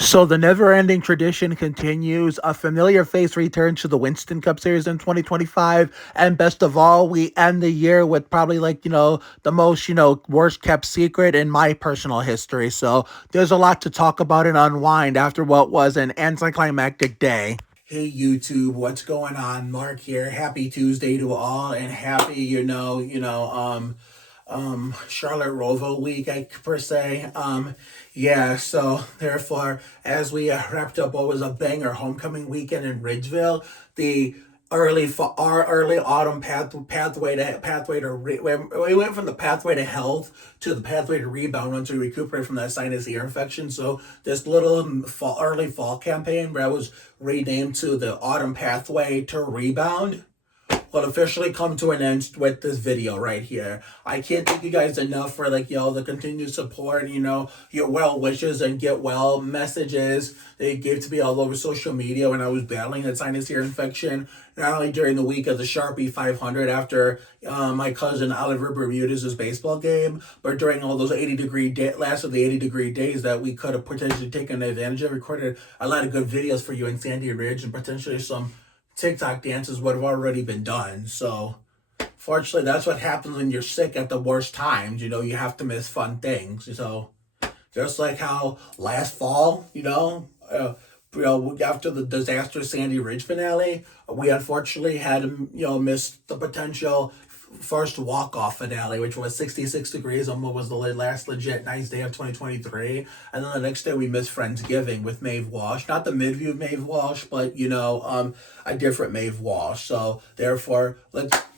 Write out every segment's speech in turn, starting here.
So the never-ending tradition continues. A familiar face returns to the Winston Cup Series in 2025, and best of all, we end the year with probably the most worst kept secret in my personal history. So there's a lot to talk about and unwind after what was an anticlimactic day. Hey YouTube, what's going on? Mark here. Happy Tuesday to all, and happy Charlotte Roval week, per se. Yeah. So therefore, as we wrapped up what was a banger homecoming weekend in Ridgeville, the our early autumn we went from the pathway to health to the pathway to rebound once we recuperate from that sinus ear infection. So this little early fall campaign where I was renamed to the autumn pathway to rebound will officially come to an end with this video right here. I can't thank you guys enough for the continued support, your well wishes and get well messages they gave to me all over social media when I was battling that sinus ear infection. Not only during the week of the Sharpie 500 after my cousin Oliver Bermudez's baseball game, but during all those 80-degree last of the 80-degree days that we could have potentially taken advantage of. Recorded a lot of good videos for you in Sandy Ridge and potentially some TikTok dances would have already been done. So, fortunately, that's what happens when you're sick at the worst times. You have to miss fun things. So, just like how last fall, after the disastrous Sandy Ridge finale, we unfortunately had missed the potential first walk-off finale, which was 66 degrees on what was the last legit nice day of 2023. And then the next day we missed Friendsgiving with Maeve Walsh. Not the Midview Maeve Walsh, but, a different Maeve Walsh. So, therefore,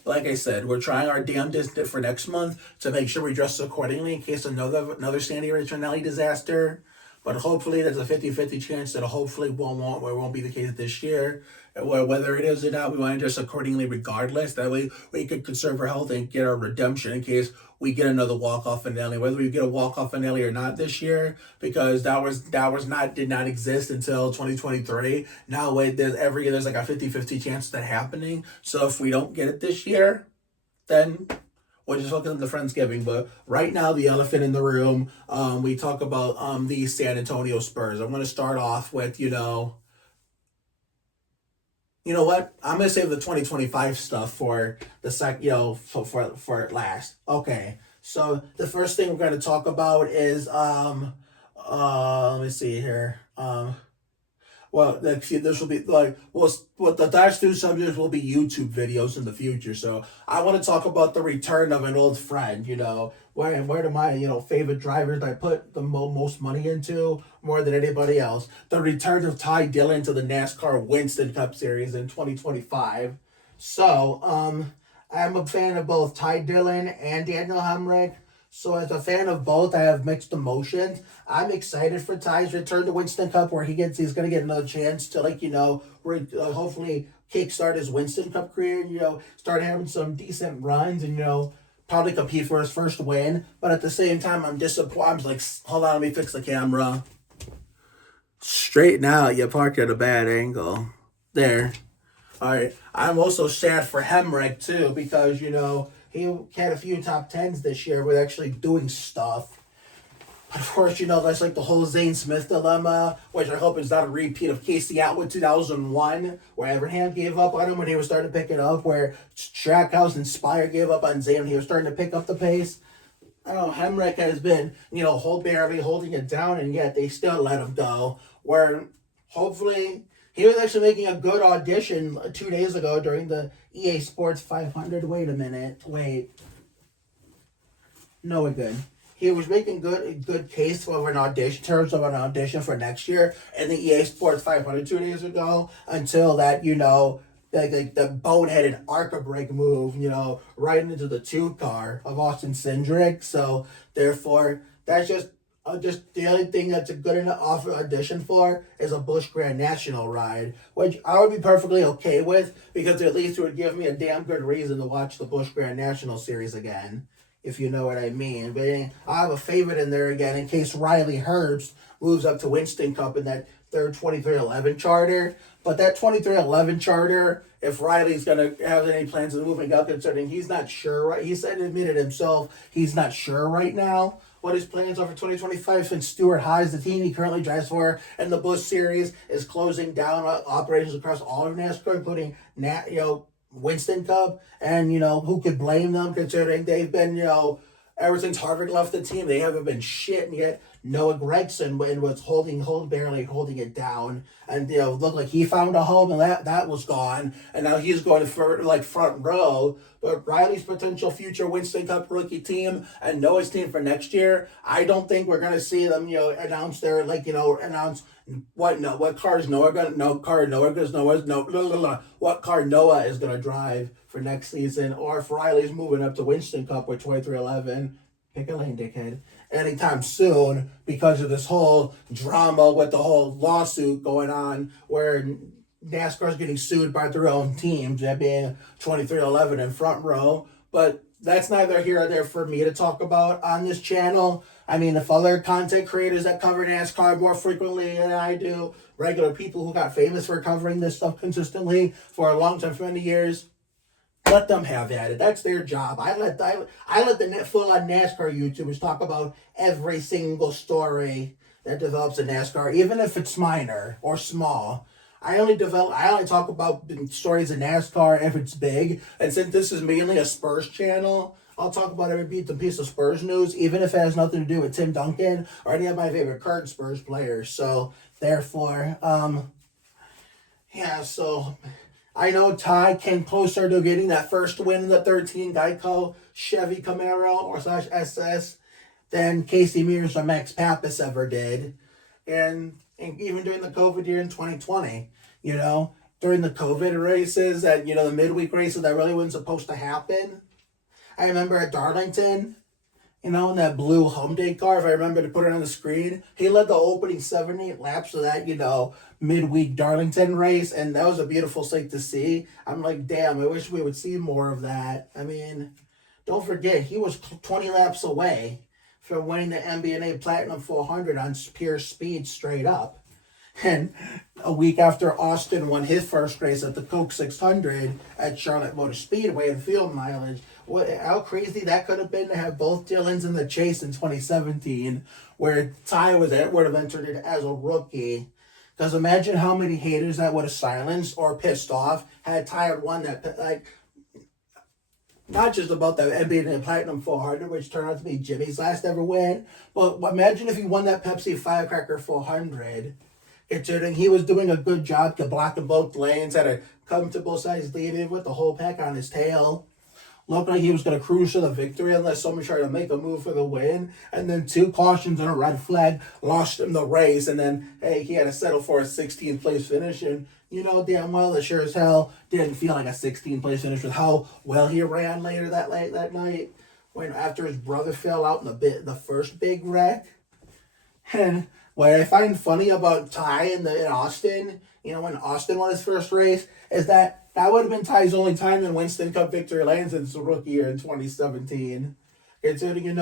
like I said, we're trying our damnedest for next month to make sure we dress accordingly in case another Sandy Ridge finale disaster. But hopefully there's a 50-50 chance that hopefully won't be the case this year. Whether it is or not, we want to dress accordingly regardless. That way we could conserve our health and get our redemption in case we get another walk-off finale. Whether we get a walk-off finale or not this year, because did not exist until 2023. Now every year there's like a 50-50 chance of that happening. So if we don't get it this year, then we're just focusing on the Friendsgiving. But right now, the elephant in the room, we talk about the San Antonio Spurs. I'm going to start off with, you know what? I'm going to save the 2025 stuff for the for last. Okay. So the first thing we're going to talk about is, let me see here. Well, this will be what the last two subjects will be YouTube videos in the future. So I want to talk about the return of an old friend. Where do my favorite drivers I put the most money into more than anybody else? The return of Dillon to the NASCAR Winston Cup Series in 2025. So I'm a fan of both Dillon and Daniel Hemrick. So as a fan of both, I have mixed emotions. I'm excited for Ty's return to Winston Cup, where he's gonna get another chance to hopefully kickstart his Winston Cup career. Start having some decent runs, and probably compete for his first win. But at the same time, I'm disappointed. I'm like, hold on, let me fix the camera. Straighten out. You parked at a bad angle. There. All right. I'm also sad for Hemrick too, because he had a few top tens this year with actually doing stuff. But of course, that's like the whole Zane Smith dilemma, which I hope is not a repeat of Casey Atwood 2001, where Abraham gave up on him when he was starting to pick it up, where Trackhouse and Spire gave up on Zane when he was starting to pick up the pace. I don't know, Hemrick has been, barely holding it down, and yet they still let him go. Where hopefully he was actually making a good audition 2 days ago during the EA Sports 500. Wait a minute. Wait. No, we're good. He was making good case for an audition, terms of an audition for next year in the EA Sports 500 2 days ago, until that, the boneheaded ARCA brake move, right into the 2 car of Austin Cindric. So, therefore, that's just the only thing that's a good enough audition for is a Busch Grand National ride, which I would be perfectly okay with, because at least it would give me a damn good reason to watch the Busch Grand National series again, if you know what I mean. But I have a favorite in there again in case Riley Herbst moves up to Winston Cup in that third 2311 charter. But that 2311 charter, if Riley's going to have any plans of moving up, concerning he's not sure, right? He admitted himself he's not sure right now. what his plans are for 2025 since Stewart Haas, the team he currently drives for, and the Busch Series is closing down operations across all of NASCAR, including Winston Cup, and who could blame them considering they've been ever since Harvick left the team, they haven't been shit, and yet Noah Gragson was barely holding it down, and looked like he found a home, and that was gone, and now he's going for like front row. But Riley's potential future Winston Cup rookie team and Noah's team for next year, I don't think we're gonna see them announce their announce what car Noah is gonna drive for next season, or if Riley's moving up to Winston Cup with 2311. Pick a lane, dickhead. Anytime soon, because of this whole drama with the whole lawsuit going on where NASCAR's getting sued by their own teams, that being 2311 and front row. But that's neither here or there for me to talk about on this channel. I mean, if other content creators that cover NASCAR more frequently than I do, regular people who got famous for covering this stuff consistently for a long time, for many years, let them have at it. That's their job. I let the full-on NASCAR YouTubers talk about every single story that develops in NASCAR, even if it's minor or small. I only talk about stories in NASCAR if it's big. And since this is mainly a Spurs channel, I'll talk about every piece of Spurs news, even if it has nothing to do with Tim Duncan or any of my favorite current Spurs players. So therefore, so I know Ty came closer to getting that first win in the 13 Geico Chevy Camaro or /SS than Casey Mears or Max Pappas ever did. And even during the COVID year in 2020, during the COVID races, that, the midweek races that really wasn't supposed to happen. I remember at Darlington, in that blue home day car, if I remember to put it on the screen, he led the opening 7-8 laps of that, midweek Darlington race, and that was a beautiful sight to see. I'm like, damn, I wish we would see more of that. I mean, don't forget, he was 20 laps away from winning the NBA Platinum 400 on pure speed straight up. And a week after Austin won his first race at the Coke 600 at Charlotte Motor Speedway and field mileage, how crazy that could have been to have both Dillons in the chase in 2017, where Ty would have entered it as a rookie. Because imagine how many haters that would have silenced or pissed off had Ty won that, not just about the NBA Platinum 400, which turned out to be Jimmy's last ever win, but imagine if he won that Pepsi Firecracker 400, considering he was doing a good job to blocking both lanes, had a comfortable size lead with the whole pack on his tail. Looked like he was going to cruise to the victory unless someone tried to make a move for the win. And then 2 cautions and a red flag lost him the race. And then, hey, he had to settle for a 16th place finish. And damn well it sure as hell didn't feel like a 16th place finish with how well he ran later that night. When after his brother fell out in the first big wreck. And what I find funny about Ty in Austin, when Austin won his first race, is that would have been Ty's only time in Winston Cup victory lane since the rookie year in 2017. Considering,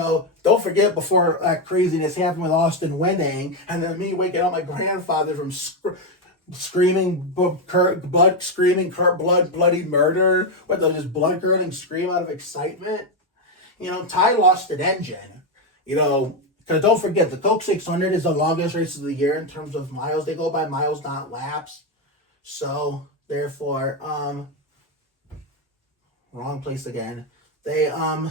don't forget before that craziness happened with Austin winning, and then me waking up my grandfather from screaming bloody murder with just blood curdling scream out of excitement. Ty lost an engine. Because don't forget, the Coke 600 is the longest race of the year in terms of miles. They go by miles, not laps. So, therefore, wrong place again. They, I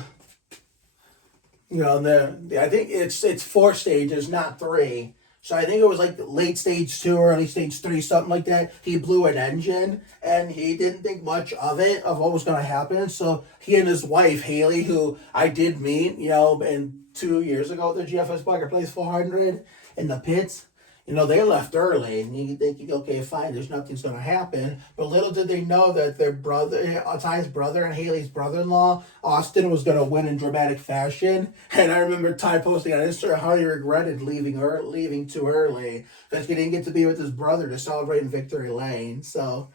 think it's 4 stages, not 3. So I think it was like late stage 2 or early stage 3, something like that. He blew an engine, and he didn't think much of what was going to happen. So he and his wife, Haley, who I did meet, in 2 years ago at the GFS Bucket Place 400 in the pits, they left early, and you thinking, okay, fine, there's nothing's going to happen. But little did they know that their brother, Ty's brother and Haley's brother-in-law, Austin, was going to win in dramatic fashion. And I remember Ty posting on Instagram how he regretted leaving too early because he didn't get to be with his brother to celebrate in Victory Lane. So,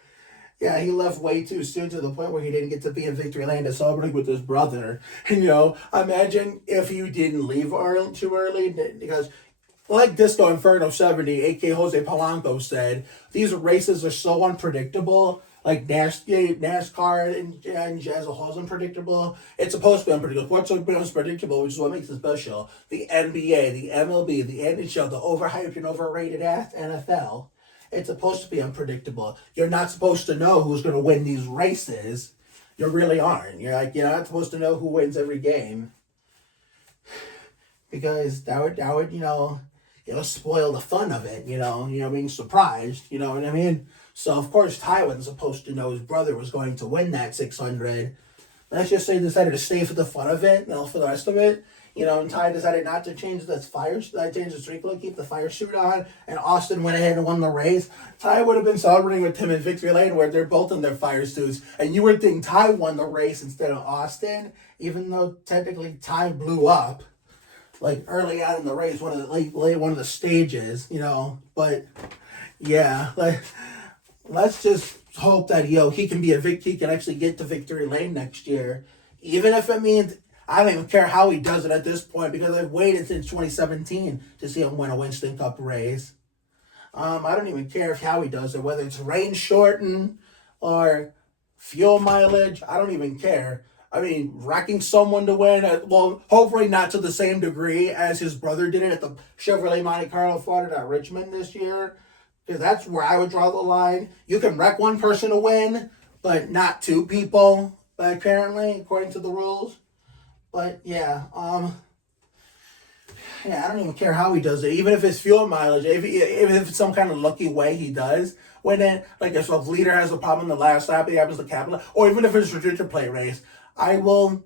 yeah, he left way too soon to the point where he didn't get to be in Victory Lane to celebrate with his brother. And, imagine if you didn't leave too early, because like Disco Inferno 70, a.k.a. Jose Polanco, said, these races are so unpredictable like NASCAR and as a whole is unpredictable. It's supposed to be unpredictable. What's unpredictable, which is what makes it special. The NBA, the MLB, the NHL, the overhyped and overrated NFL. It's supposed to be unpredictable. You're not supposed to know who's going to win these races. You really aren't. You're not supposed to know who wins every game, because that would spoil the fun of it. Being surprised. You know what I mean? So of course Ty wasn't supposed to know his brother was going to win that 600. Let's just say he decided to stay for the fun of it, for the rest of it. And Ty decided not to change the streak look, keep the fire suit on, and Austin went ahead and won the race. Ty would have been celebrating with Tim in victory lane, where they're both in their fire suits, and you would think Ty won the race instead of Austin, even though technically Ty blew up, like early on in the race, one of the stages, But yeah, let's just hope that he can he can actually get to victory lane next year, even if it means. I don't even care how he does it at this point, because I've waited since 2017 to see him win a Winston Cup race. I don't even care how he does it, whether it's rain shortened or fuel mileage. I don't even care. I mean, wrecking someone to win, hopefully not to the same degree as his brother did it at the Chevrolet Monte Carlo fought at Richmond this year, because that's where I would draw the line. You can wreck one person to win, but not two people, apparently, according to the rules. But yeah, I don't even care how he does it. Even if it's fuel mileage, even if it's some kind of lucky way he does win it, like if leader has a problem in the last lap, he happens to capital, or even if it's a restrictor plate race, I will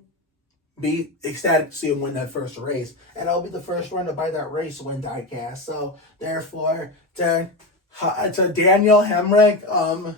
be ecstatic to see him win that first race, and I'll be the first one to buy that race win diecast. So therefore, to Daniel Hemrick,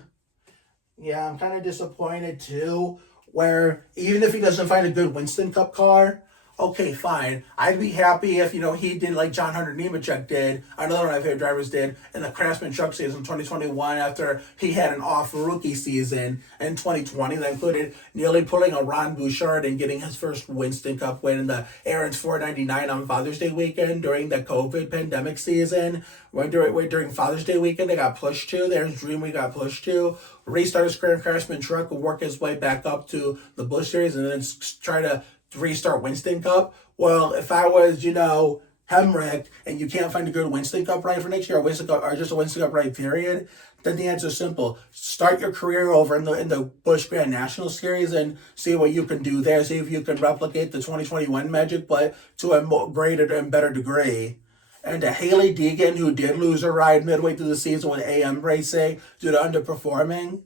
yeah, I'm kind of disappointed too. Where even if he doesn't find a good Winston Cup car, okay, fine. I'd be happy if, he did like John Hunter Nemechek did, another one of my favorite drivers did, in the Craftsman Truck Series in 2021, after he had an off rookie season in 2020 that included nearly pulling a Ron Bouchard and getting his first Winston Cup win in the Aaron's 499 on Father's Day weekend during the COVID pandemic season. During Father's Day weekend, they got pushed to. Aaron's Dream Week got pushed to. Restart his career in Craftsman Truck, will work his way back up to the Busch Series, and then try to restart Winston Cup. Well, if I was, Hemrick, and you can't find a good Winston Cup ride for next year, or just a Winston Cup ride, period, then the answer is simple. Start your career over in the Busch Grand National Series and see what you can do there. See if you can replicate the 2021 magic, but to a greater and better degree. And to Haley Deegan, who did lose a ride midway through the season with AM Racing due to underperforming,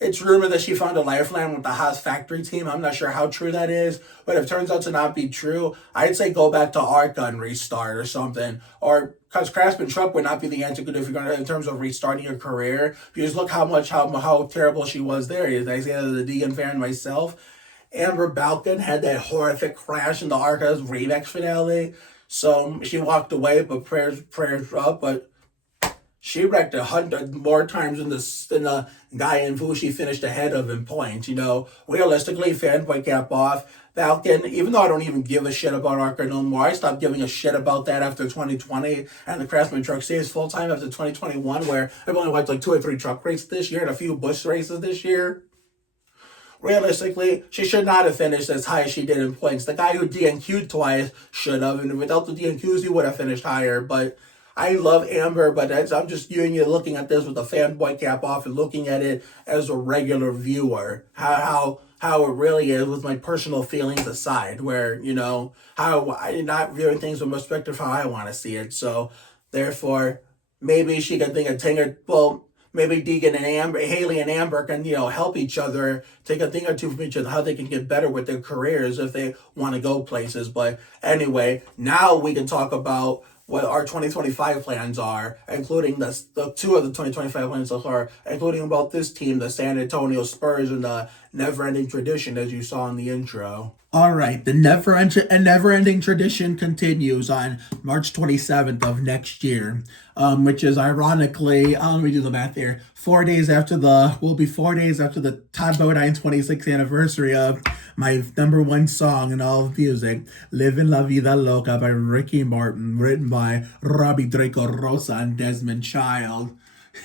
it's rumored that she found a lifeline with the Haas factory team. I'm not sure how true that is, but if it turns out to not be true, I'd say go back to ARCA and restart or something. Or, because Craftsman Truck would not be the answer if you're going to, in terms of restarting your career. Because look how terrible she was there. I say as a Deegan fan myself. Amber Balkan had that horrific crash in the ARCA's Remix finale. So she walked away, but prayers up, but she wrecked 100 more times than the guy in who she finished ahead of in points. Realistically, fanboy cap off. Falcon, even though I don't even give a shit about ARCA no more, I stopped giving a shit about that after 2020 and the Craftsman Truck Series full time after 2021, where I've only watched like 2 or 3 truck races this year and a few Busch races this year. Realistically, she should not have finished as high as she did in points. The guy who DNQ'd twice should have, and without the DNQs, he would have finished higher. But I love Amber, but I'm just you looking at this with a fanboy cap off and looking at it as a regular viewer. How it really is, with my personal feelings aside, where, how I'm not viewing things from perspective how I want to see it. So, therefore, maybe she can think of Tinger, maybe Deegan and Amber, Haley and Amber can, help each other, take a thing or two from each other, how they can get better with their careers if they want to go places. But anyway, now we can talk about what our 2025 plans are, including the 2 of the 2025 plans so far, including about this team, the San Antonio Spurs, and the never-ending tradition, as you saw in the intro. All right, the never-ending tradition continues on March 27th of next year, which is ironically, let me do the math here, 4 days after the Todd Bodine 26th anniversary of my number one song in all of music, Livin' La Vida Loca by Ricky Martin, written by Robbie Draco Rosa and Desmond Child.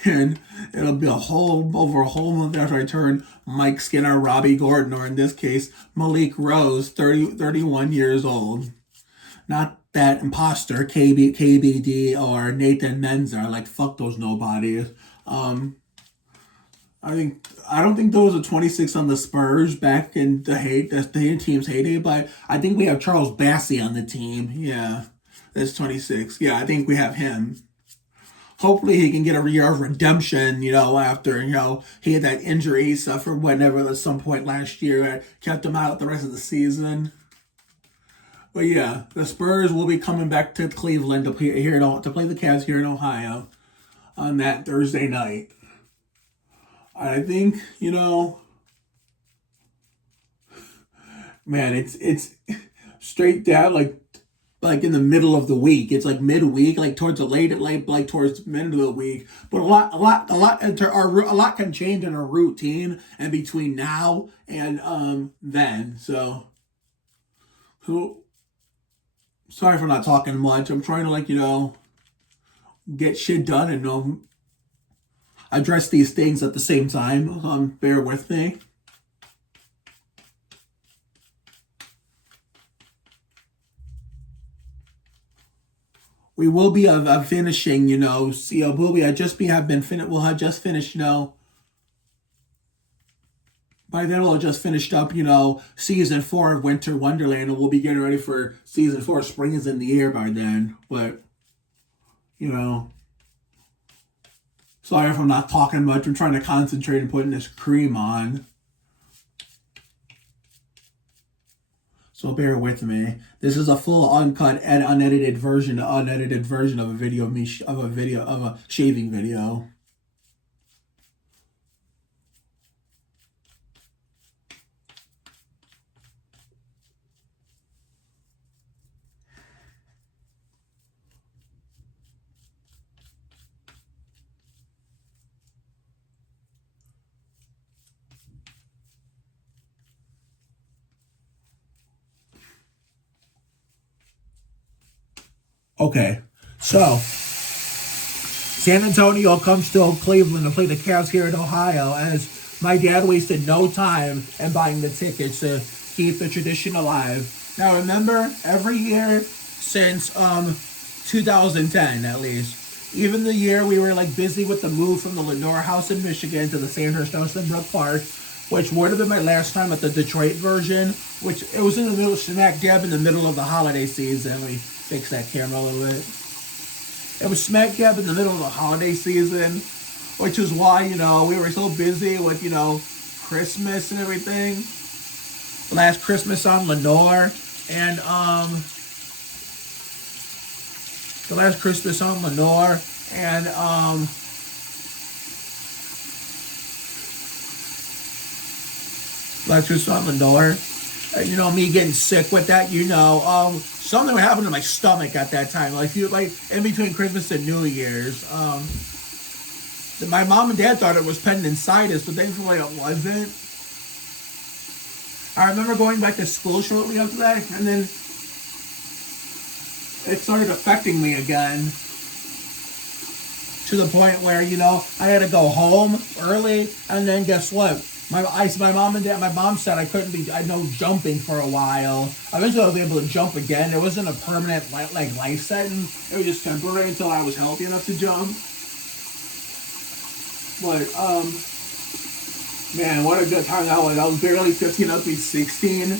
And it'll be over a whole month after I turn Mike Skinner, Robbie Gordon, or in this case, Malik Rose, 31 years old. Not that imposter, KBD, or Nathan Menzer. Like, fuck those nobodies. Um, I don't think there was a 26 on the Spurs back in the team's heyday, but I think we have Charles Bassey on the team. Yeah, that's 26. Yeah, I think we have him. Hopefully he can get a year of redemption, after, he had that injury he suffered whenever at some point last year that kept him out the rest of the season. But yeah, the Spurs will be coming back to Cleveland to play the Cavs here in Ohio on that Thursday night. I think, man, it's straight down like in the middle of the week. It's like midweek, like towards the like towards the end of the week. But a lot can change in our routine and between now and then. So sorry for not talking much. I'm trying to get shit done and address these things at the same time. Bear with me. We will be finishing, we'll have just finished, by then we'll have just finished up, season 4 of Winter Wonderland, and we'll be getting ready for season 4. Spring is in the air by then, but, sorry if I'm not talking much. I'm trying to concentrate and putting this cream on. So bear with me. This is a full uncut and unedited version of a video of a shaving video. Okay, so San Antonio comes to Cleveland to play the Cavs here in Ohio, as my dad wasted no time in buying the tickets to keep the tradition alive. Now remember, every year since 2010 at least, even the year we were busy with the move from the Lenore house in Michigan to the Sandhurst house in Brook Park, which would have been my last time at the Detroit version, which it was in the middle, smack dab in the middle of the holiday season. We fix that camera a little bit. It was smack dab in the middle of the holiday season, which is why, we were so busy with, Christmas and everything. Last Christmas on Lenore, and, the last Christmas on Lenore, and, last Christmas on Lenore, me getting sick with that, something happened to my stomach at that time. In between Christmas and New Year's. My mom and dad thought it was appendicitis, but thankfully it wasn't. I remember going back to school shortly after that, and then it started affecting me again. To the point where, I had to go home early, and then guess what? My mom said I couldn't be, no jumping for a while. Eventually I'll be able to jump again. It wasn't a permanent, life sentence. It was just temporary until I was healthy enough to jump. But, man, what a good time that was. I was barely 15 up to be 16.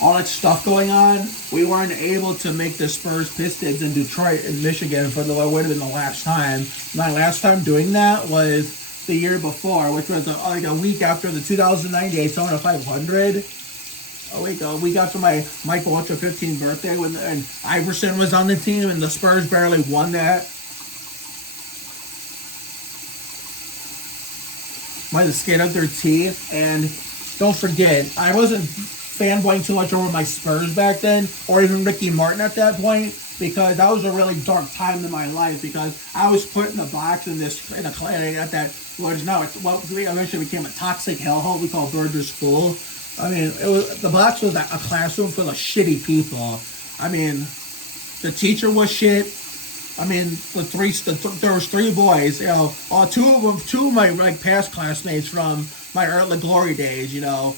All that stuff going on. We weren't able to make the Spurs Pistons in Detroit and Michigan for what would have been the last time. My last time doing that was the year before, which was a week after the 2009 Daytona 500. A week after my Michael Ultra 15th birthday, and Iverson was on the team, and the Spurs barely won that by the skin of their teeth. And don't forget, I wasn't fanboying too much over my Spurs back then, or even Ricky Martin at that point, because that was a really dark time in my life, because I was put in a box in a clinic at that eventually became a toxic hellhole we call Burgess School. I mean, the box was a classroom full of shitty people. I mean, the teacher was shit. I mean, there was three boys. You know, two of my like past classmates from my early glory days. You know,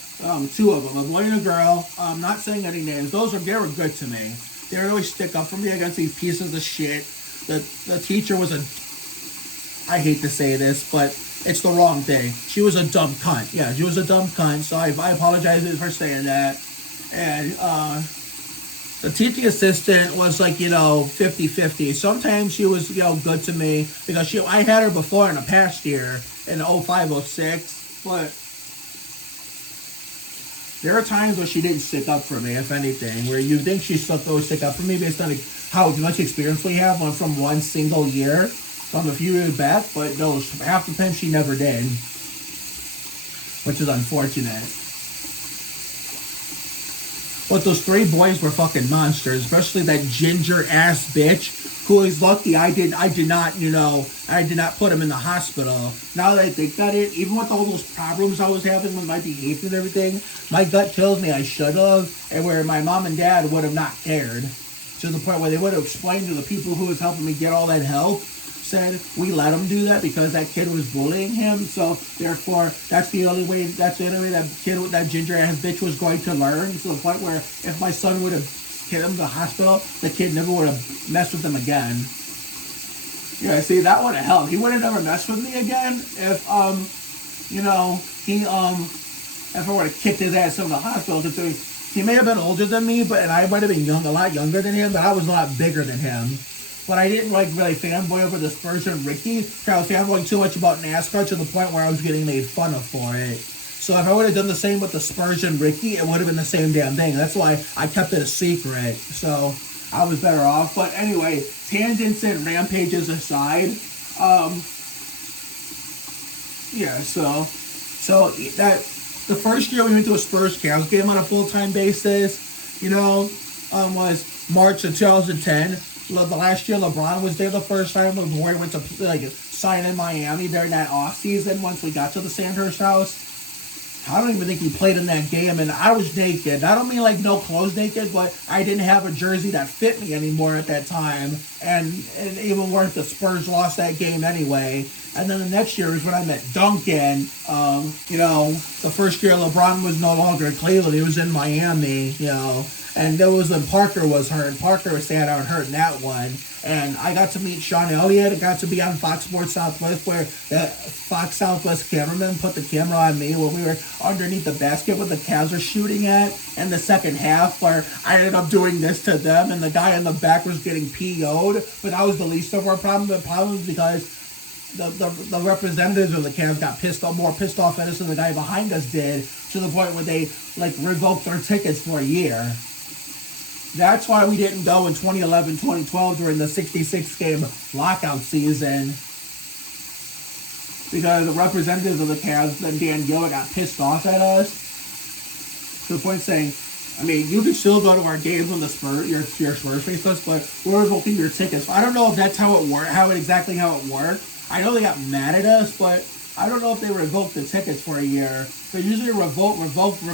two of them, a boy and a girl. Not saying any names. They were good to me. They would always stick up for me against these pieces of shit. The teacher was I hate to say this, but it's the wrong thing. She was a dumb cunt. Yeah, she was a dumb cunt. So I apologize for saying that. And the teaching assistant was like, 50-50. Sometimes she was, good to me because I had her before in the past year in 05-06, but there are times where she didn't stick up for me, if anything, where you think she would stick up for me based on how much experience we have from one single year from a few years back, but no, half the time she never did, which is unfortunate. But those three boys were fucking monsters, especially that ginger ass bitch who is lucky I did not put him in the hospital. Now that I think about it, even with all those problems I was having with my behavior and everything, my gut tells me I should have, and where my mom and dad would have not cared. To the point where they would have explained to the people who was helping me get all that help, said we let him do that because that kid was bullying him, so therefore that's the only way that ginger ass bitch was going to learn, to the point where if my son would have hit him to the hospital, the kid never would have messed with him again. Yeah, see, that would have helped. He would have never messed with me again if if I would have kicked his ass in the hospital. He may have been older than me, and I might have been a lot younger than him, but I was a lot bigger than him. But I didn't really fanboy over the Spurs and Ricky, because I was fanboying too much about NASCAR to the point where I was getting made fun of for it. So if I would have done the same with the Spurs and Ricky, it would have been the same damn thing. That's why I kept it a secret. So I was better off. But anyway, tangents and rampages aside, so that the first year we went to a Spurs Cavs game on a full-time basis, was March of 2010. The last year LeBron was there the first time. LeBron went to sign in Miami during that off season once we got to the Sandhurst house. I don't even think he played in that game, and I was naked. I don't mean no clothes naked, but I didn't have a jersey that fit me anymore at that time. And even worse, the Spurs lost that game anyway. And then the next year is when I met Duncan. The first year LeBron was no longer in Cleveland. He was in Miami, And there was when Parker was hurt. Parker was sat out hurt in that one. And I got to meet Sean Elliott. I got to be on Fox Sports Southwest, where the Fox Southwest cameraman put the camera on me when we were underneath the basket with the Cavs were shooting at. In the second half, where I ended up doing this to them, and the guy in the back was getting PO'd. But that was the least of our problem. The problem was because the representatives of the Cavs got more pissed off at us than the guy behind us did, to the point where they revoked our tickets for a year. That's why we didn't go in 2011, 2012 during the 66-game lockout season, because the representatives of the Cavs and Dan Gilbert got pissed off at us, to the point saying, you can still go to our games on the Spurs, your Spurs face us, but we're revoking your tickets. I don't know if that's how it worked, how it worked. I know they got mad at us, but I don't know if they revoked the tickets for a year. But usually revocation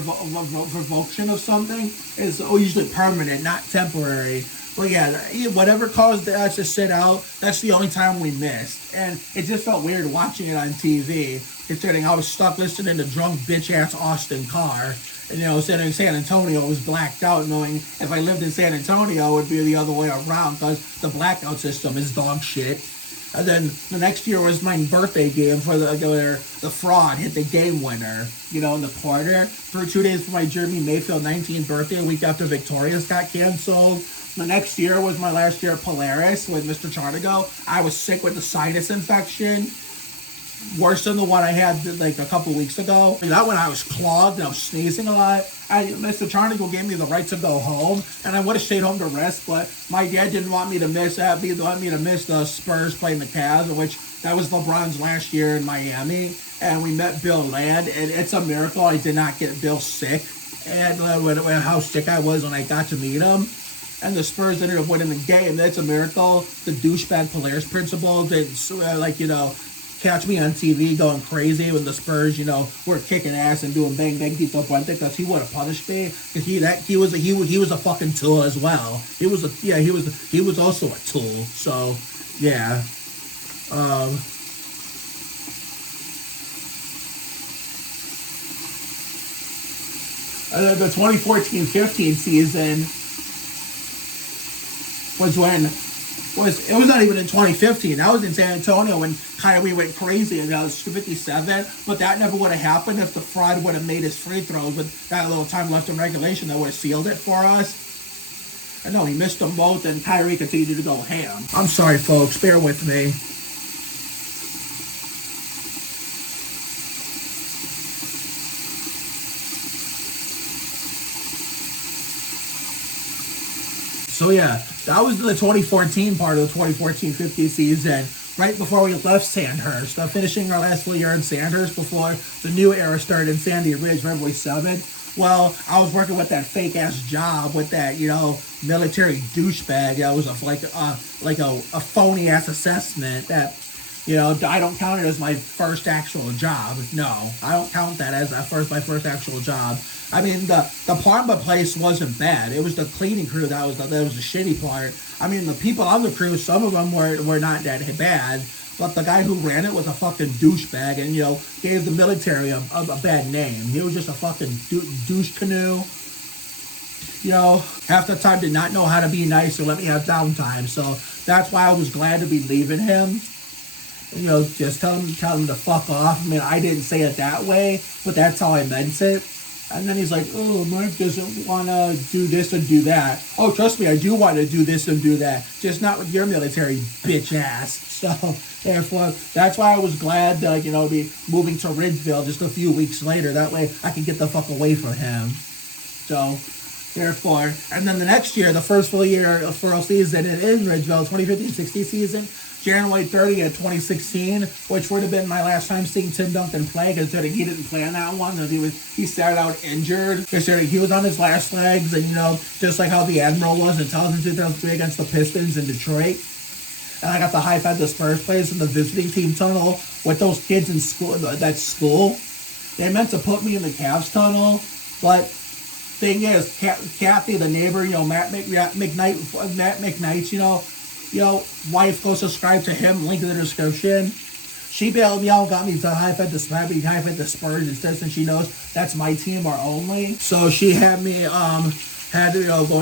of something is usually permanent, not temporary. But yeah, whatever caused us to sit out, that's the only time we missed. And it just felt weird watching it on TV, considering I was stuck listening to drunk bitch-ass Austin Carr. And, sitting in San Antonio, I was blacked out, knowing if I lived in San Antonio, it would be the other way around, because the blackout system is dog shit. And then the next year was my birthday game where the fraud hit the game winner, in the quarter. For 2 days for my Jeremy Mayfield 19th birthday, a week after Victorious got canceled. The next year was my last year at Polaris with Mr. Chartigo. I was sick with the sinus infection. Worse than the one I had a couple weeks ago. That one I was clogged and I was sneezing a lot. Mr. Charnicle gave me the right to go home, and I would have stayed home to rest, but my dad didn't want me to miss the Spurs playing the Cavs, which that was LeBron's last year in Miami, and we met Bill Land, and it's a miracle I did not get Bill sick, and how sick I was when I got to meet him. And the Spurs ended up winning the game. That's a miracle. The douchebag Polaris principal didn't, catch me on TV going crazy when the Spurs, were kicking ass and doing bang bang Tito Puente, because he would have punished me. Because he was a fucking tool as well. He was also a tool. So yeah. And then the 2014-15 season it was not even in 2015. That was in San Antonio when Kyrie went crazy and that was 57. But that never would have happened if the fraud would have made his free throws with that little time left in regulation. That would have sealed it for us. And no, he missed them both, and Kyrie continued to go ham. I'm sorry, folks. Bear with me. So yeah, that was the 2014 part of the 2014-15 season, right before we left Sandhurst, finishing our last full year in Sandhurst before the new era started in Sandy Ridge, February 7th. Well, I was working with that fake-ass job with that, military douchebag. It was like a phony-ass assessment that, I don't count it as my first actual job. No, I don't count that as my first actual job. I mean, the part of the place wasn't bad. It was the cleaning crew that was the shitty part. I mean, the people on the crew, some of them were not that bad, but the guy who ran it was a fucking douchebag and, gave the military a bad name. He was just a fucking douche canoe. Half the time did not know how to be nice or let me have downtime. So that's why I was glad to be leaving him. Just tell him to fuck off. I mean, I didn't say it that way, but that's how I meant it. And then he's like, oh, Mark doesn't want to do this and do that. Oh, trust me, I do want to do this and do that. Just not with your military bitch ass. So, therefore, that's why I was glad to, be moving to Ridgeville just a few weeks later. That way I can get the fuck away from him. So, therefore, and then the next year, the first full season in Ridgeville, 2015-16 season, January 30th, 2016, which would have been my last time seeing Tim Duncan play, considering he didn't play on that one, because he started out injured, considering he was on his last legs, and just like how the Admiral was in 2002-2003 against the Pistons in Detroit. And I got to high-five the Spurs players in the visiting team tunnel with those kids in school. They meant to put me in the Cavs tunnel, but thing is, Kathy, the neighbor, Matt McKnight's, wife, go subscribe to him, link in the description. She bailed me out, got me to high-five the Spurs instead, since she knows that's my team or only. So she had me, going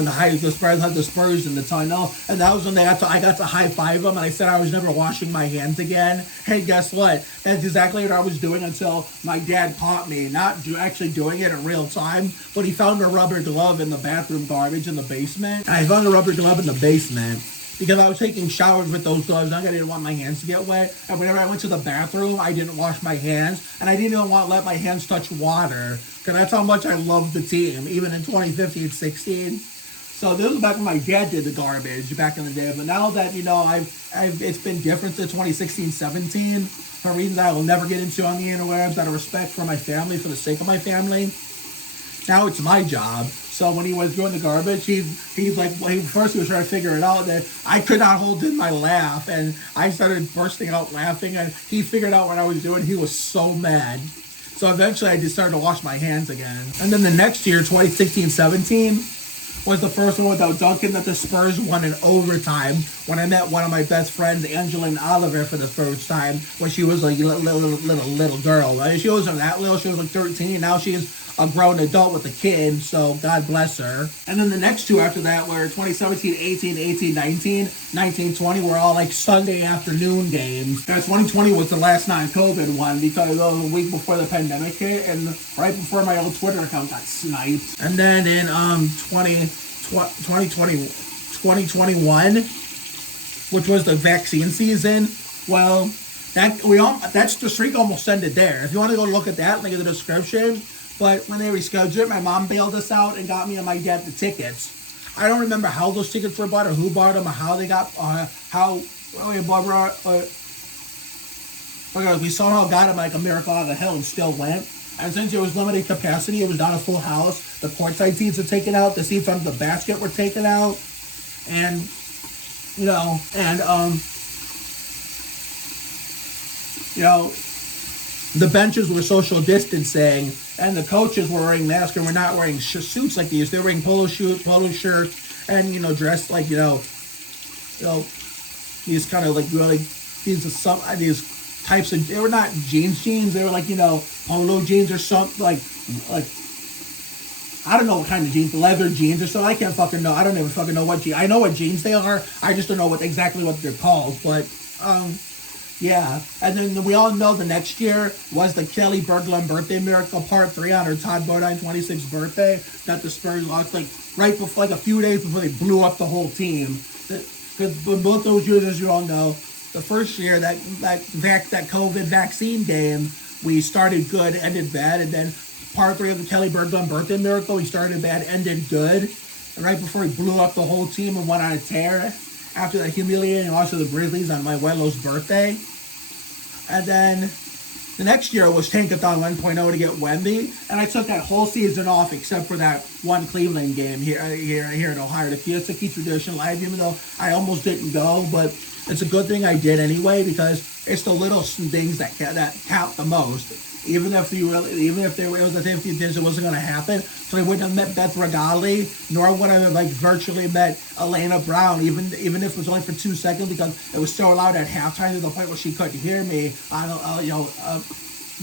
to hide the Spurs in the tunnel, and that was when I got to high-five them, and I said I was never washing my hands again. Hey, guess what? That's exactly what I was doing until my dad caught me, not actually doing it in real time, but he found a rubber glove in the bathroom garbage in the basement. And I found a rubber glove in the basement because I was taking showers with those gloves, and I didn't want my hands to get wet. And whenever I went to the bathroom, I didn't wash my hands, and I didn't even want to let my hands touch water, because that's how much I loved the team, even in 2015-16. So this was back when my dad did the garbage back in the day. But now that, it's been different to 2016-17 for reasons I will never get into on the interwebs, out of respect for my family, for the sake of my family. Now it's my job. So when he was doing the garbage, he's like, first he was trying to figure it out, that I could not hold in my laugh, and I started bursting out laughing, and he figured out what I was doing. He was so mad. So eventually I just started to wash my hands again. And then the next year, 2016-17, was the first one without Duncan that the Spurs won in overtime, when I met one of my best friends, Angeline Oliver, for the first time, when she was a little girl. She wasn't that little. She was like 13. Now she's a grown adult with a kid, so God bless her. And then the next two after that were 2017-18, 18-19, 19-20 were all like Sunday afternoon games. And 2020 was the last non-COVID one, because it was a week before the pandemic hit, and right before my old Twitter account got sniped. And then in 2021, which was the vaccine season, well, that's the streak almost ended there. If you want to go look at that, link in the description. But when they rescheduled it, my mom bailed us out and got me and my dad the tickets. I don't remember how those tickets were bought or who bought them or how they got, we somehow got them like a miracle out of the hill and still went. And since it was limited capacity, it was not a full house. The courtside seats were taken out. The seats under the basket were taken out. And, you know, the benches were social distancing, and the coaches were wearing masks and were not wearing suits like these. They were wearing polo shirts, and dressed like these kind of like really these types of, they were not jeans. They were like polo jeans or something like I don't know what kind of jeans, leather jeans or something. I can't fucking know. I don't even fucking know what jeans. I know what jeans they are. I just don't know exactly what they're called. But yeah, and then we all know the next year was the Kelly Berglund birthday miracle part 3 on her Todd Bodine 26th birthday that the Spurs lost like right before, like a few days before they blew up the whole team. Because both those years, as you all know, the first year that COVID vaccine game, we started good, ended bad, and then part 3 of the Kelly Berglund birthday miracle, we started bad, ended good, and right before he blew up the whole team and went on a tear after that humiliating loss to the Grizzlies on my Welo's birthday. And then the next year was Tankathon 1.0 to get Wemby, and I took that whole season off except for that one Cleveland game here in Ohio, the Fiesta Key Tradition Live, even though I almost didn't go, but it's a good thing I did anyway because it's the little things that count the most. Even if it was as if it wasn't going to happen, so I wouldn't have met Beth Regali, nor would I have virtually met Elena Brown, even if it was only for 2 seconds, because it was so loud at halftime to the point where she couldn't hear me on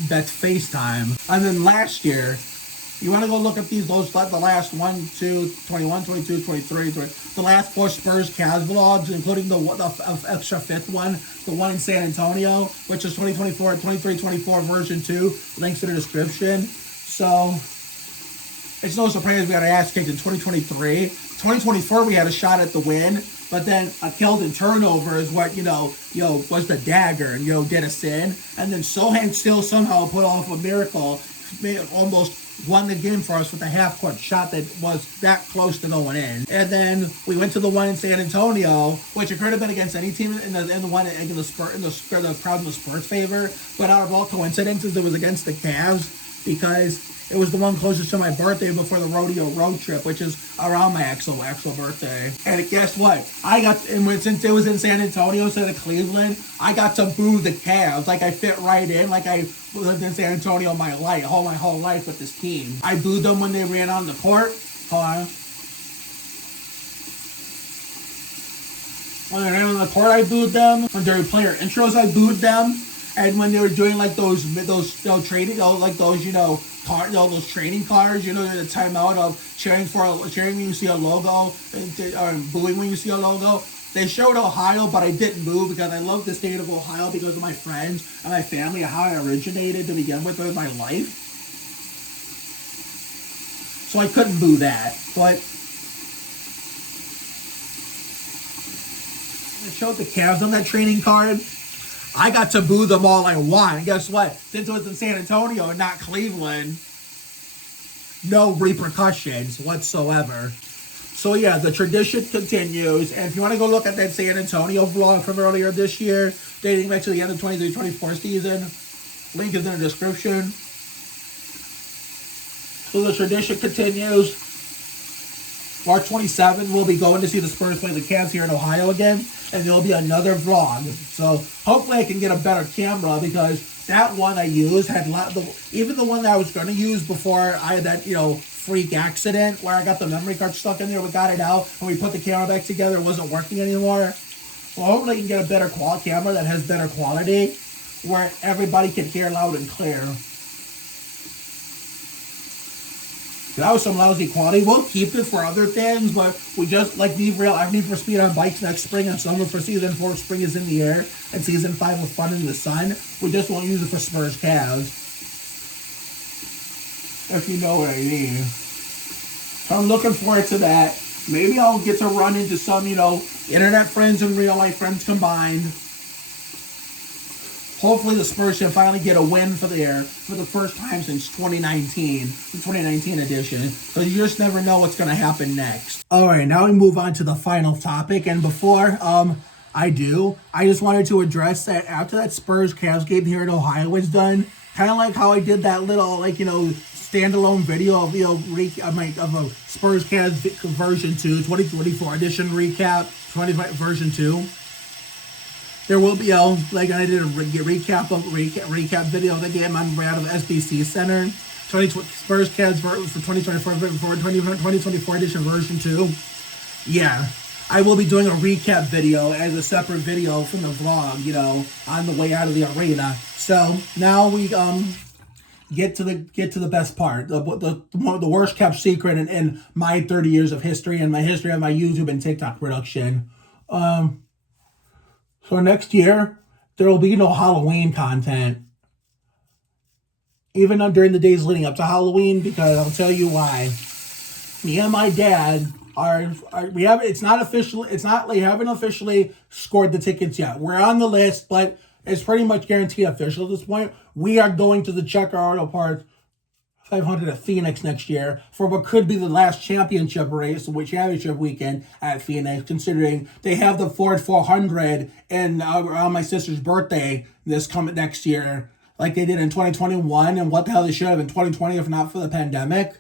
Beth FaceTime. And then last year, you want to go look at the last 1, 2, 21, 22, 23, the last 4 Spurs Cavs vlogs, including the extra 5th one, the one in San Antonio, which is 23-24 version 2, links in the description. So, it's no surprise we got our ass kicked in 2023. 2024 we had a shot at the win, but then a Keldon turnover is what, was the dagger and, did us in. And then Sohan still somehow put off a miracle, almost won the game for us with a half-court shot that was that close to going in. And then we went to the one in San Antonio, which it could have been against any team in the one in the crowd in the Spurs' favor. But out of all coincidences, it was against the Cavs because it was the one closest to my birthday before the rodeo road trip, which is around my actual birthday. And guess what? Since it was in San Antonio instead of Cleveland, I got to boo the Cavs. Like I fit right in. Like I lived in San Antonio my whole life with this team. I booed them when they ran on the court. Hold on. When they ran on the court, I booed them. When they were player intros, I booed them. And when they were doing like those trading, those training cards, the timeout of cheering when you see a logo, or booing when you see a logo. They showed Ohio, but I didn't boo because I love the state of Ohio because of my friends and my family and how I originated to begin with my life. So I couldn't boo that, but it showed the Cavs on that training card. I got to boo them all I want. And guess what? Since it was in San Antonio and not Cleveland, no repercussions whatsoever. So yeah, the tradition continues. And if you want to go look at that San Antonio vlog from earlier this year, dating back to the end of 23-24 season, link is in the description. So the tradition continues. March 27th, we'll be going to see the Spurs play the Cavs here in Ohio again, and there'll be another vlog. So hopefully I can get a better camera because that one I used had even the one that I was going to use before I had that freak accident where I got the memory card stuck in there. We got it out and we put the camera back together. It wasn't working anymore. Well, hopefully I can get a better quality camera that has better quality where everybody can hear loud and clear. That was some lousy quality. We'll keep it for other things, but we just like Need for Speed on bikes next spring and summer for season 4. Spring is in the air, and season 5 with Fun in the Sun. We just won't use it for Spurs Cavs, if you know what I mean. So I'm looking forward to that. Maybe I'll get to run into some, internet friends and real life friends combined. Hopefully the Spurs can finally get a win for the first time since 2019, the 2019 edition, because you just never know what's going to happen next. All right, now we move on to the final topic, and before I just wanted to address that after that Spurs Cavs game here in Ohio is done, kind of like how I did that little standalone video of of a Spurs Cavs version 2, 2024 edition recap, version 2. There will be, like I did a recap video of the game on way out of SBC Center. 2020 Spurs Cavs for 2024 edition version 2. Yeah. I will be doing a recap video as a separate video from the vlog, on the way out of the arena. So now we get to the best part, the worst kept secret in my 30 years of history and my history of my YouTube and TikTok production. So next year there will be no Halloween content, even during the days leading up to Halloween, because I'll tell you why. Me and my dad we haven't officially scored the tickets yet. We're on the list, but it's pretty much guaranteed official at this point. We are going to the Checker Auto Parts 500 at Phoenix next year for what could be the last championship race, which championship weekend at Phoenix, considering they have the Ford 400 and on my sister's birthday this coming next year, like they did in 2021, and what the hell they should have in 2020 if not for the pandemic.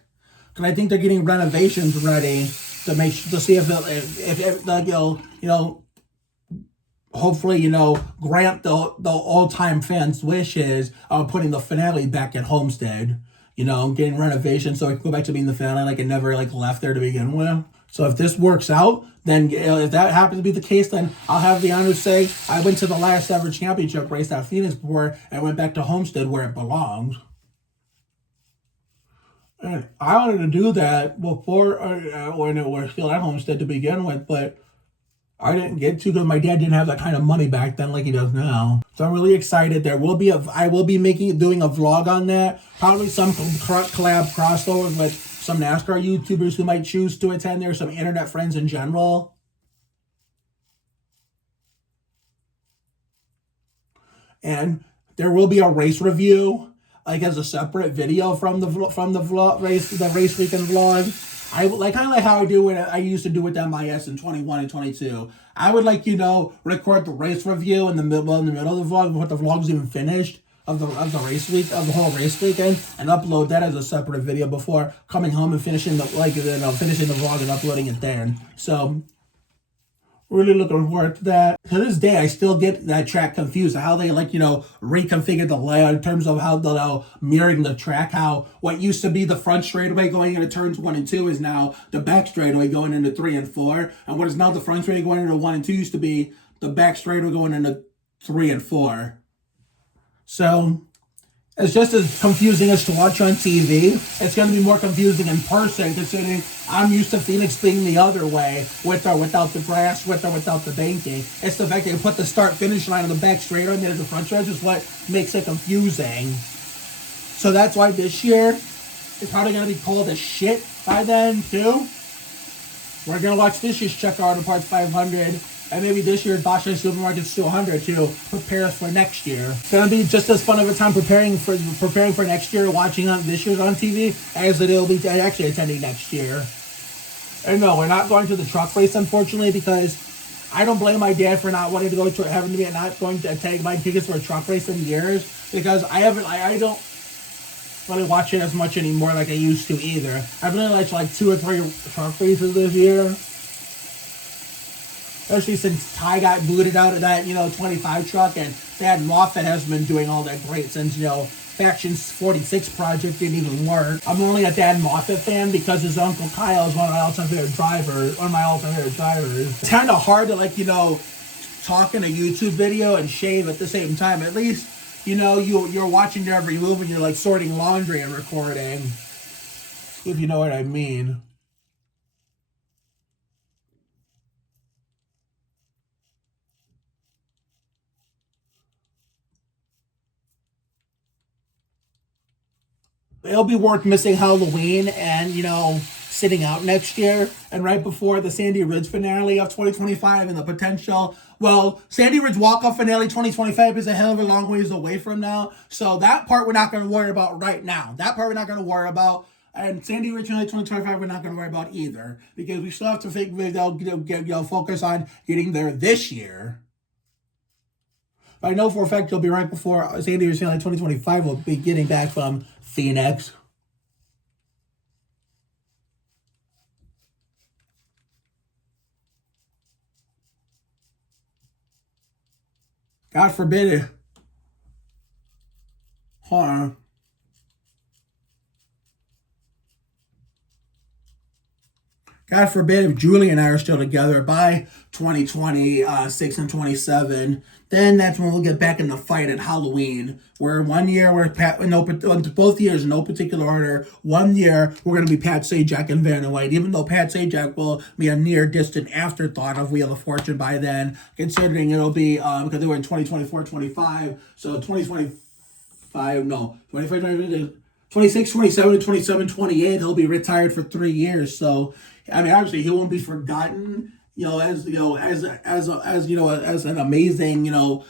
Because I think they're getting renovations ready to see if hopefully, grant the all-time fans' wishes of putting the finale back at Homestead. Getting renovations so I can go back to being the finale like I never left there to begin with. So if this works out, then if that happens to be the case, then I'll have the honor to say I went to the last ever championship race at Phoenix before I went back to Homestead where it belongs. And I wanted to do that before when it was still at Homestead to begin with, but I didn't get to because my dad didn't have that kind of money back then like he does now. So I'm really excited. I will be doing a vlog on that. Probably some collab crossover with some NASCAR YouTubers who might choose to attend there, some internet friends in general. And there will be a race review, as a separate video from the race weekend vlog. I kind of like how I do it. I used to do with MIS in 21 and 22. I would record the race review in the middle of the vlog before the vlog's even finished of the whole race weekend, and upload that as a separate video before coming home and finishing the vlog and uploading it there. So really looking forward to that. To this day, I still get that track confused. How they reconfigured the layout in terms of how they're mirroring the track. How what used to be the front straightaway going into turns 1 and 2 is now the back straightaway going into 3 and 4. And what is now the front straightaway going into 1 and 2 used to be the back straightaway going into 3 and 4. So it's just as confusing as to watch on TV. It's going to be more confusing in person, considering I'm used to Phoenix being the other way, with or without the grass, with or without the banking. It's the fact that you put the start-finish line on the back straighter and then the front stretch is what makes it confusing. So that's why this year, it's probably going to be cold as shit by then, too. We're going to watch this year's Checker Auto Parts 500. And maybe this year's Bosch Supermarkets 200 to prepare us for next year. It's gonna be just as fun of a time preparing for next year, watching this year's on TV, as it will be actually attending next year. And no, we're not going to the truck race, unfortunately, because I don't blame my dad for not wanting to go to not going to take my tickets for a truck race in years, because I don't really watch it as much anymore like I used to either. I've really liked 2 or 3 truck races this year. Especially since Ty got booted out of that, 25 truck, and Dad Moffat has been doing all that great since, Faction 46 project didn't even work. I'm only a Dad Moffat fan because his Uncle Kyle is one of my all-time favorite drivers. It's kind of hard to, talk in a YouTube video and shave at the same time. At least, you're watching your every move and you're, sorting laundry and recording. If you know what I mean. It'll be worth missing Halloween and, sitting out next year. And right before the Sandy Ridge finale of 2025 and the potential, Sandy Ridge walk-off finale 2025 is a hell of a long ways away from now. So that part we're not going to worry about right now. And Sandy Ridge finale 2025 we're not going to worry about either. Because we still have to focus on getting there this year. I know for a fact you'll be right before Sandy Ridge finale 2025 will be getting back from Phoenix. God forbid it. Hold on. God forbid if Julie and I are still together by 2026 and 27, then that's when we'll get back in the fight at Halloween. Where one year we're both years in no particular order. One year we're going to be Pat Sajak and Vanna White, even though Pat Sajak will be a near distant afterthought of Wheel of Fortune by then, considering it'll be because they were in 2024, 25, so 2025, no, 25, 26, 27, 27, 28. He'll be retired for 3 years. So, I mean, obviously, he won't be forgotten. As an amazing, a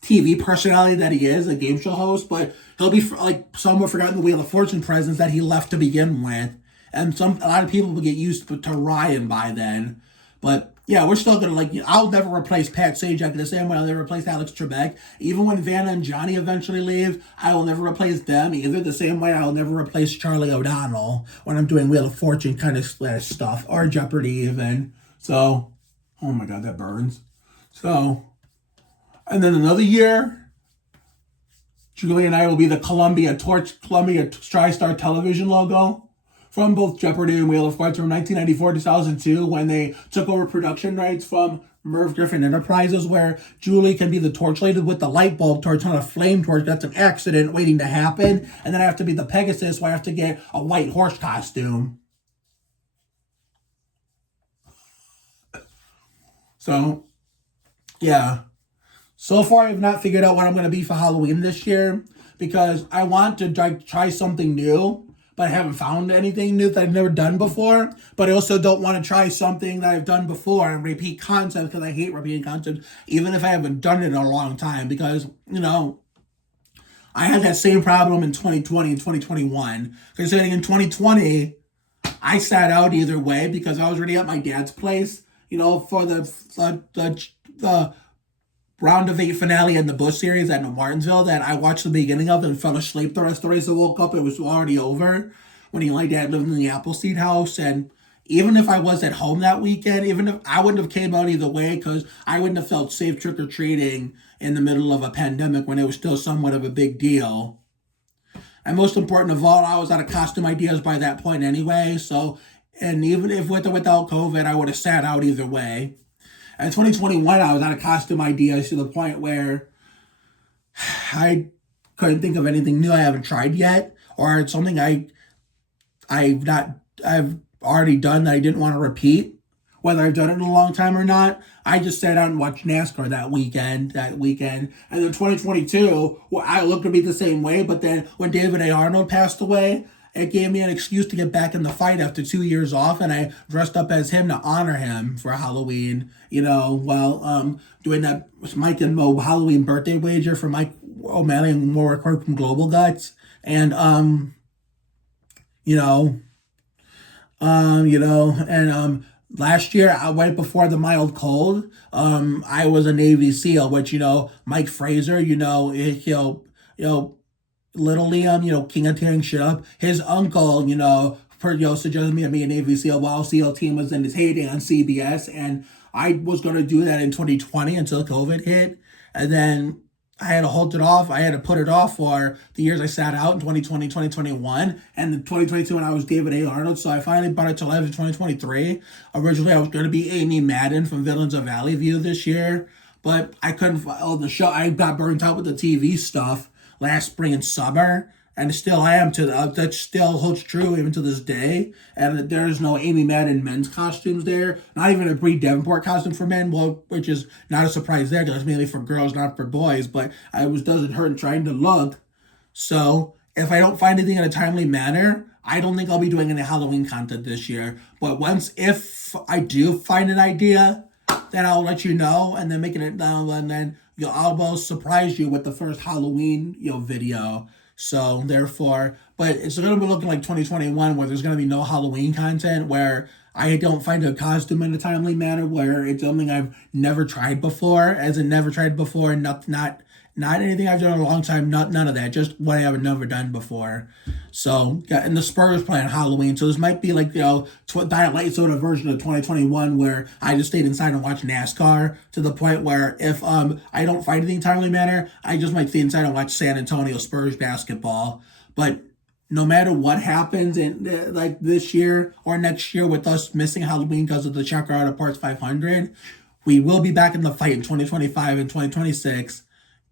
TV personality that he is, a game show host. But he'll be like somewhat forgotten the Wheel of Fortune presence that he left to begin with, and a lot of people will get used to Ryan by then. But yeah, we're still gonna I'll never replace Pat Sajak the same way I'll never replace Alex Trebek. Even when Vanna and Johnny eventually leave, I will never replace them either. The same way I'll never replace Charlie O'Donnell when I'm doing Wheel of Fortune kind of stuff or Jeopardy even. So, oh my God, that burns. So, and then another year, Julie and I will be the Columbia TriStar television logo from both Jeopardy and Wheel of Fortune from 1994 to 2002 when they took over production rights from Merv Griffin Enterprises, where Julie can be the torch lady with the light bulb torch, not a flame torch. That's an accident waiting to happen. And then I have to be the Pegasus, where I have to get a white horse costume. So, yeah. So far, I've not figured out what I'm going to be for Halloween this year because I want to try something new, but I haven't found anything new that I've never done before. But I also don't want to try something that I've done before and repeat concepts because I hate repeating concepts, even if I haven't done it in a long time. Because, I had that same problem in 2020 and 2021. Considering in 2020, I sat out either way because I was already at my dad's place, for the round of 8 finale in the Bush series at Martinsville that I watched the beginning of and fell asleep the rest of the race. I woke up, it was already over when my dad lived in the Appleseed house. And even if I was at home that weekend, even if I wouldn't have came out either way because I wouldn't have felt safe trick-or-treating in the middle of a pandemic when it was still somewhat of a big deal. And most important of all, I was out of costume ideas by that point anyway. So, and even if with or without COVID, I would have sat out either way. In 2021, I was out of costume ideas to the point where I couldn't think of anything new I haven't tried yet, or it's something I've already done that I didn't want to repeat, whether I've done it in a long time or not. I just sat out and watched NASCAR that weekend, and then 2022, well, I looked to be the same way, but then when David A. Arnold passed away, it gave me an excuse to get back in the fight after 2 years off, and I dressed up as him to honor him for Halloween, while doing that Mike and Mo Halloween birthday wager for Mike O'Malley and Warwick Kirk from Global Guts. And, last year, right before the mild cold, I was a Navy SEAL, which, Mike Fraser, Little Liam, King of Tearing Shit Up, his uncle, suggested me to be a Navy SEAL while SEAL Team was in its heyday on CBS, and I was going to do that in 2020 until COVID hit, and then I had to hold it off. I had to put it off for the years I sat out in 2020, 2021, and in 2022 when I was David A. Arnold, so I finally brought it to life in 2023. Originally, I was going to be Amy Madden from Villains of Valley View this year, but I couldn't follow the show. I got burnt out with the TV stuff last spring and summer, and still I am that still holds true even to this day. And there's no Amy Madden men's costumes there, not even a Bree Davenport costume for men, which is not a surprise there because it's mainly for girls, not for boys. But doesn't hurt trying to look. So if I don't find anything in a timely manner, I don't think I'll be doing any Halloween content this year. But if I do find an idea, then I'll let you know, and then making it down, and then I'll almost surprise you with the first Halloween video. So therefore, but it's going to be looking like 2021 where there's going to be no Halloween content, where I don't find a costume in a timely manner where it's something I've never tried before, as in never tried before, not anything I've done in a long time, none of that, just what I have never done before. So, and the Spurs play on Halloween, so this might be like, that light soda version of 2021 where I just stayed inside and watched NASCAR to the point where if I don't find anything timely manner, I just might stay inside and watch San Antonio Spurs basketball. But no matter what happens in like this year or next year with us missing Halloween because of the Checker Out of Parts 500, we will be back in the fight in 2025 and 2026.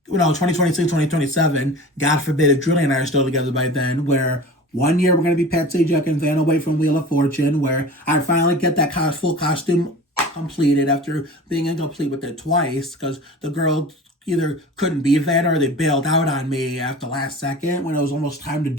2026, 2027. God forbid if Julie and I are still together by then, where 1 year we're going to be Pat Sajak and Van away from Wheel of Fortune, where I finally get that full costume completed after being incomplete with it twice because the girl either couldn't be Van or they bailed out on me after last second when it was almost time to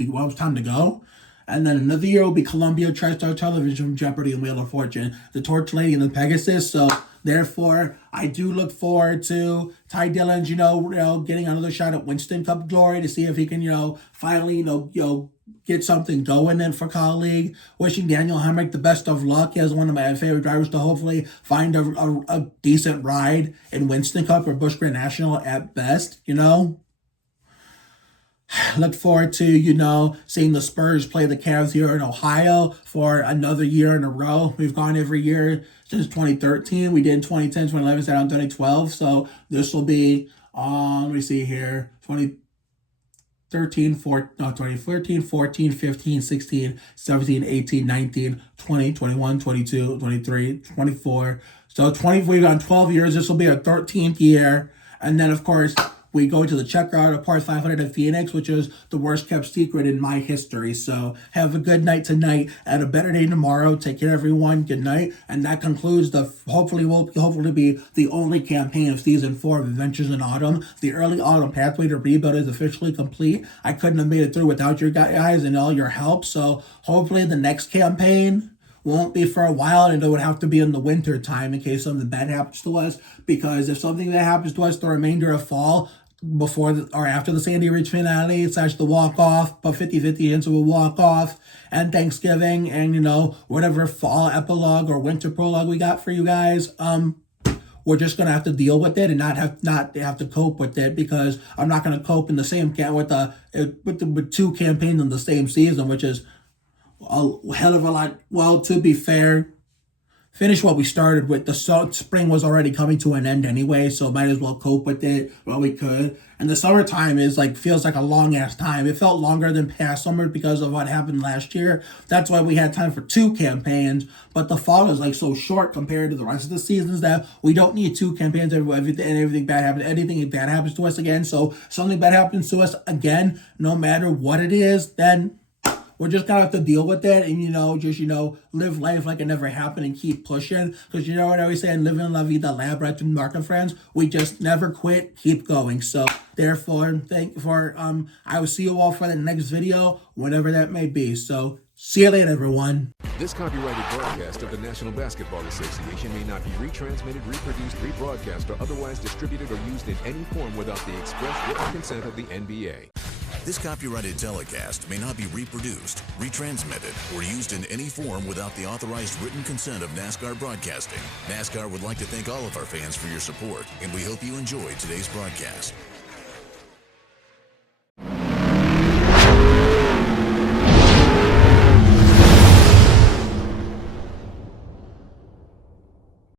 go. And then another year will be Columbia TriStar Television from Jeopardy and Wheel of Fortune, the Torch Lady and the Pegasus. So therefore, I do look forward to Ty Dillon's, getting another shot at Winston Cup glory to see if he can, finally, get something going in for colleague. Wishing Daniel Hemrick the best of luck. He has one of my favorite drivers to hopefully find a decent ride in Winston Cup or Busch Grand National at best, Look forward to, seeing the Spurs play the Cavs here in Ohio for another year in a row. We've gone every year since 2013. We did in 2010, 2011, set out in 2012. So this will be, let me see here, 2013, 14, 15, 16, 17, 18, 19, 20, 21, 22, 23, 24. So we've gone 12 years. This will be our 13th year. And then, of course, we go to the Checker Out of Parts 500 in Phoenix, which is the worst kept secret in my history. So have a good night tonight and a better day tomorrow. Take care, everyone. Good night. And that concludes hopefully be the only campaign of season 4 of Adventures in Autumn. The early autumn pathway to Rebuild is officially complete. I couldn't have made it through without your guys and all your help. So hopefully the next campaign won't be for a while, and it would have to be in the winter time in case something bad happens to us, because if something bad happens to us the remainder of fall, before or after the Sandy Ridge finale / the walk-off, but 50-50 into a walk-off, and Thanksgiving, and whatever fall epilogue or winter prologue we got for you guys, we're just gonna have to deal with it and not have to cope with it, because I'm not gonna cope in the same with 2 campaigns in the same season, which is a hell of a lot. Well, to be fair, finish what we started with. The spring was already coming to an end anyway, so might as well cope with it while we could. And the summertime feels like a long ass time. It felt longer than past summer because of what happened last year. That's why we had time for 2 campaigns. But the fall is so short compared to the rest of the seasons that we don't need 2 campaigns. Anything bad happens to us again. So something bad happens to us again, no matter what it is, then we're just gonna have to deal with it and, just, live life like it never happened and keep pushing. Because you know what I always say, living La Vida Labra to Mark and friends, we just never quit, keep going. So therefore, I will see you all for the next video, whenever that may be. So see you later, everyone. This copyrighted broadcast of the National Basketball Association may not be retransmitted, reproduced, rebroadcast, or otherwise distributed or used in any form without the express written consent of the NBA. This copyrighted telecast may not be reproduced, retransmitted, or used in any form without the authorized written consent of NASCAR Broadcasting. NASCAR would like to thank all of our fans for your support, and we hope you enjoyed today's broadcast.